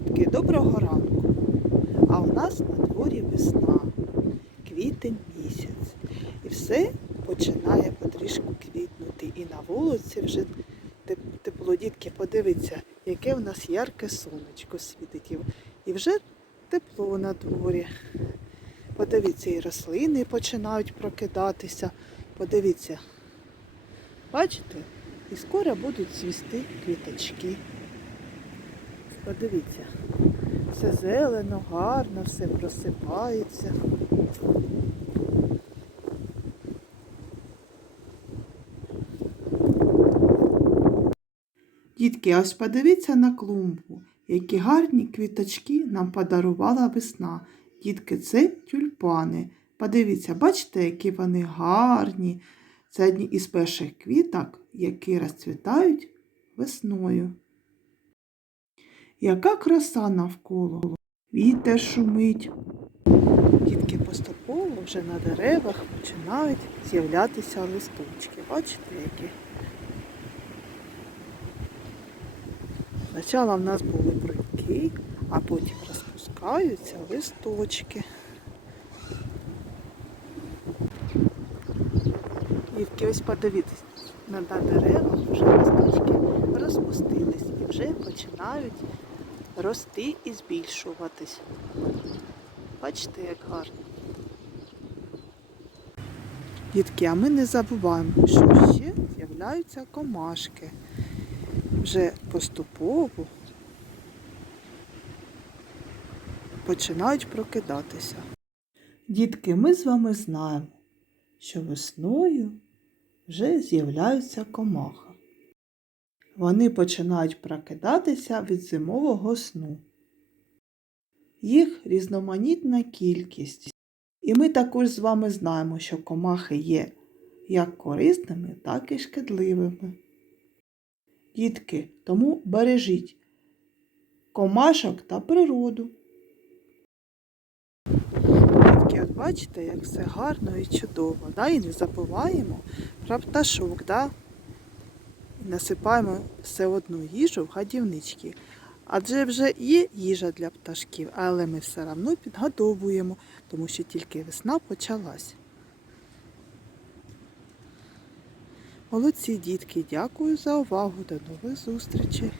дітки, доброго ранку! А у нас на дворі весна, квітень місяць. І все починає потрішку квітнути. І на вулиці вже тепло, дітки, подивіться, яке в нас ярке сонечко світить. І вже тепло на дворі. Подивіться, і рослини починають прокидатися. Подивіться, бачите? І скоро будуть цвісти квіточки. Подивіться. Все зелено, гарно, все просипається. Дітки, ось подивіться на клумбу, які гарні квіточки нам подарувала весна. Дітки, це тюльпани. Подивіться, бачите, які вони гарні. Це одні із перших квіток, які розцвітають весною. Яка краса навколо. Вітер шумить. Дітки поступово вже на деревах починають з'являтися листочки. Бачите, які? Спочатку в нас були бруньки, а потім розпускаються листочки. Дітки, ось подивіться, на деревах вже листочки розпустились і вже починають рости і збільшуватись. Бачите, як гарно. Дітки, а ми не забуваємо, що ще з'являються комашки. Вже поступово починають прокидатися. Дітки, ми з вами знаємо, що весною вже з'являються комахи. Вони починають прокидатися від зимового сну. Їх різноманітна кількість. І ми також з вами знаємо, що комахи є як корисними, так і шкідливими. Дітки, тому бережіть комашок та природу. Дітки, от бачите, як все гарно і чудово. Да? І не забуваємо про пташок. Да? Насипаємо все одну їжу в гадівнички. Адже вже є їжа для пташків, але ми все одно підгодовуємо, тому що тільки весна почалась. Молодці дітки, дякую за увагу. До нових зустрічей.